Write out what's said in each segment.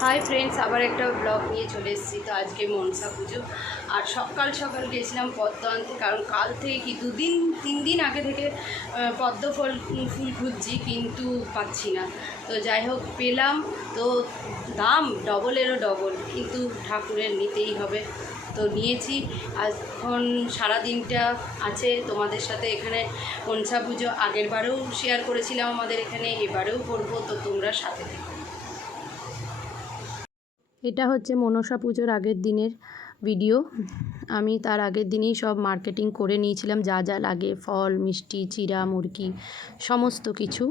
Hi friends, আবার একটা blog নিয়ে চলে এসেছি। তো আজকে মনসা পুজো, আর সকাল সকাল গেছিলাম পদ্ম আনতে, কারণ কাল থেকে কি 2-3 দিন আগে থেকে পদ্ম ফুল খুঁজছি, কিন্তু পাচ্ছি না। তো যাই হোক পেলাম, তো দাম ডবলেরও ডবল, কিন্তু ঠাকুরের নিতেই হবে, তো নিয়েছি। এখন সারাদিনটা আছে তোমাদের সাথে এখানে মনসা পুজো। আগের বারেও শেয়ার করেছিলাম আমাদের এখানে, এবারেও করবো, তো তোমরা সাথে থেকো। এটা হচ্ছে মনসা পুজোর আগের দিনের ভিডিও। আমি তার আগের দিনেই সব মার্কেটিং করে নিয়েছিলাম, যা যা লাগে, ফল, মিষ্টি, চিড়া, মুরগি, সমস্ত কিছু।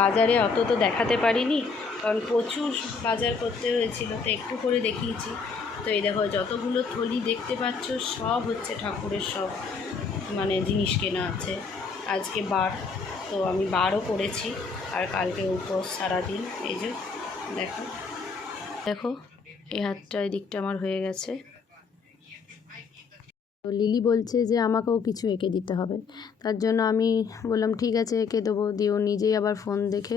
বাজারে অত তো দেখাতে পারিনি, কারণ প্রচুর বাজার করতে হয়েছিল, তো একটু করে দেখিয়েছি। তো এই দেখো, যতগুলো থলি দেখতে পাচ্ছ সব হচ্ছে ঠাকুরের, সব মানে জিনিস কেনা আছে। আজকে বার, তো আমি বারও করেছি, আর কালকে উপোস সারাদিন। এই যে দেখো দেখো, এই হাতটা এই দিকটা আমার হয়ে গেছে। তো লিলি বলছে যে আমাকেও কিছু এঁকে দিতে হবে, তার জন্য আমি বললাম ঠিক আছে এঁকে দেবো। দিয়ে ও নিজেই আবার ফোন দেখে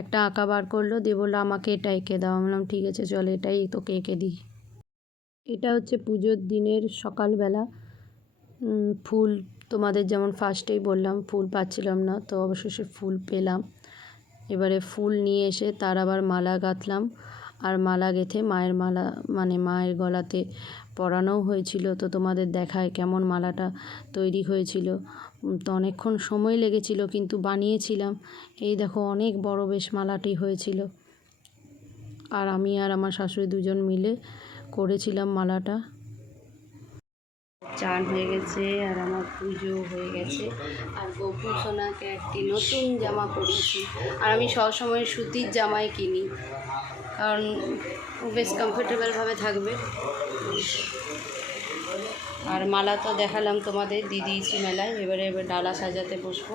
একটা আঁকা বার করলো, দিয়ে বললো আমাকে এটা এঁকে দাও। আমি বললাম ঠিক আছে চল, এটাই তোকে এঁকে দিই। এটা হচ্ছে পুজোর দিনের সকালবেলা। ফুল তোমাদের যেমন ফার্স্টেই বললাম ফুল পাচ্ছিলাম না, তো অবশেষে ফুল পেলাম। এবারে ফুল নিয়ে এসে তার আবার মালা গাঁথলাম, আর মালা গেঁথে মায়ের মালা মানে মায়ের গলাতে পরানোও হয়েছিল। তো তোমাদের দেখায় কেমন মালাটা তৈরি হয়েছিল। তো অনেকক্ষণ সময় লেগেছিল, কিন্তু বানিয়েছিলাম। এই দেখো অনেক বড় বেশ মালাটি হয়েছিল, আর আমি আর আমার শাশুড়ি দুজন মিলে করেছিলাম মালাটা। চান হয়ে গেছে, আর আমার পুজো হয়ে গেছে, আর গপু সোনাকে একটি নতুন জামা পরিয়েছি। আর আমি সবসময় সুতির জামাই কিনি, কারণ বেশ কমফোর্টেবলভাবে থাকবে। আর মালা তো দেখালাম তোমাদের, দিয়ে দিয়েছি মেলায়। এবারে ডালা সাজাতে বসবো।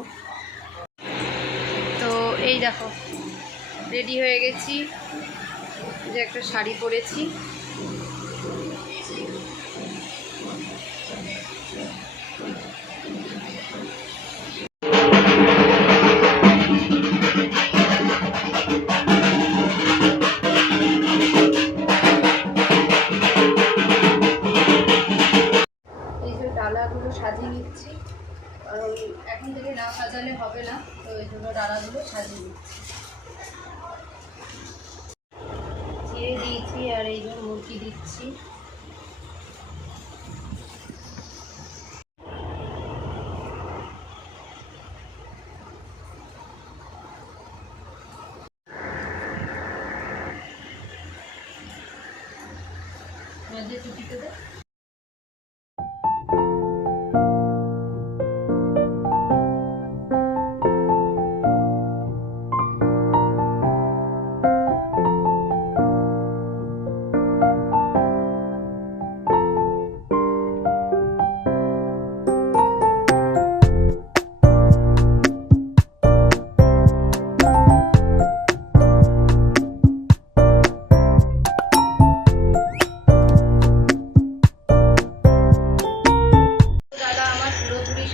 তো এই দেখো রেডি হয়ে গেছি, যে একটা শাড়ি পরেছি। ডালাগুলো সাজিয়ে নিচ্ছি, কারণ এখন থেকে না সাজালে হবে না, তো এই জন্য ডালাগুলো সাজিয়ে নিচ্ছি। চিড়ে দিয়েছি, আর এই জন্য মুরগি দিচ্ছি। চুটিতে দে।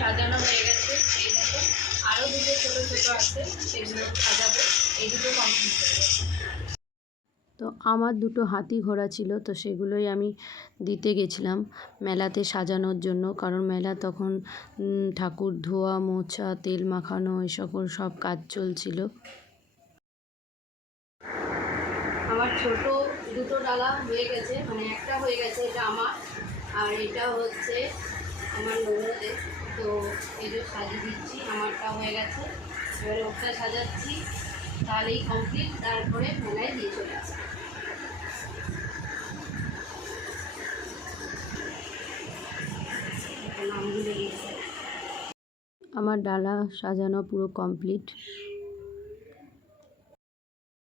সাজানো হয়ে গেছে, এই দেখো আরও দুটো ছোটো ছোটো আছে, সেগুলো সাজাবো। এই দুটো কমপ্লিট হয়ে গেছে। তো আমার দুটো হাতি ঘোড়া ছিল, তো সেগুলোই আমি দিতে গেছিলাম মেলাতে সাজানোর জন্য, কারণ মেলা তখন ঠাকুর ধোয়া মোছা তেল মাখানো এই সকল সব কাজ চলছিল। আমার ছোট দুটো ডালা হয়ে গেছে, মানে একটা হয়ে গেছে, এটা আমার, আর এটা হচ্ছে আমার ননদের। তো এই যে সাজিয়ে দিচ্ছি, আমারটা হয়ে গেছে, এবারে ওটা সাজাচ্ছি, তাহলেই কমপ্লিট। তারপরে মেলায় দিয়ে চলে আসবে। আমার ডালা সাজানো পুরো কমপ্লিট।